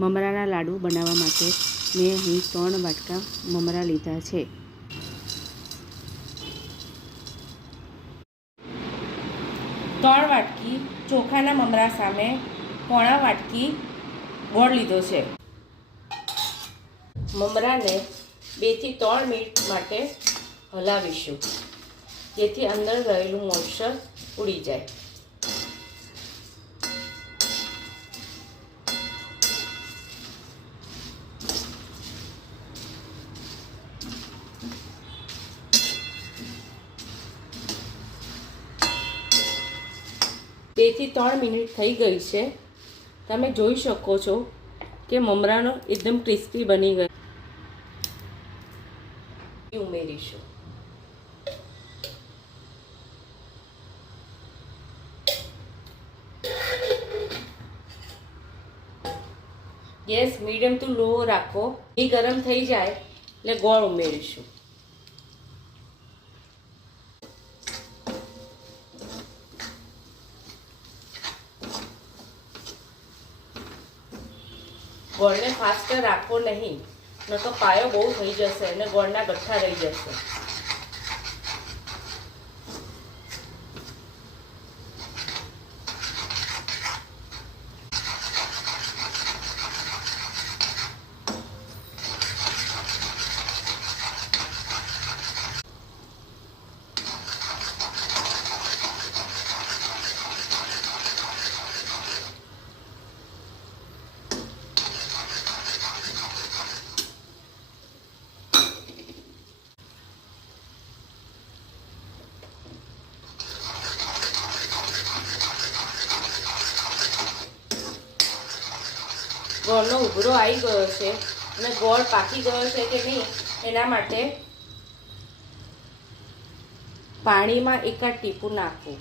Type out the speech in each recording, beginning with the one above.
મમરાના લાડુ બનાવવા માટે મેં અહીં 3 વાટકા મમરા લીધા છે. ત્રણ વાટકી ચોખાના મમરા સામે પોણા વાટકી ગોળ લીધો છે. મમરાને 2 થી 3 મિનિટ માટે હલાવીશું, જેથી અંદર રહેલું મોઇશ્ચર ઉડી જાય. બે થી 3 મિનિટ થઈ ગઈ છે. તમે જોઈ શકો છો કે મમરાનો એકદમ ક્રિસ્પી બની ગયો. ઉમેરીશું. ગેસ મીડિયમ ટુ લો રાખો. એ ગરમ થઈ જાય એટલે ગોળ ઉમેરીશું. ગોળને ફાસ્ટ રાખવો નહીં, ન તો પાયો બહુ થઈ જશે અને ગોળના ગઠ્ઠા રહી જશે. ગોળનો ઉભરો આવી ગયો છે અને ગોળ પાકી ગયો છે કે નહીં એના માટે પાણીમાં એકાદ ટીપું નાખવું.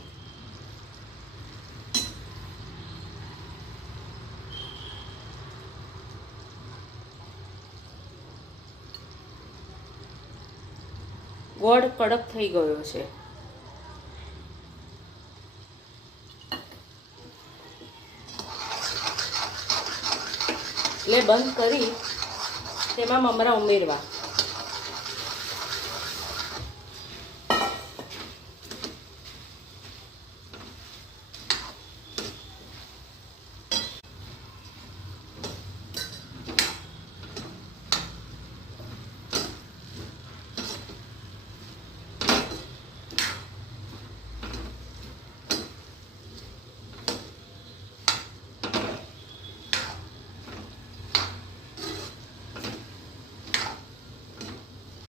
ગોળ કડક થઈ ગયો છે. એટલે બંધ કરી તેમાં મમરા ઉમેરવા.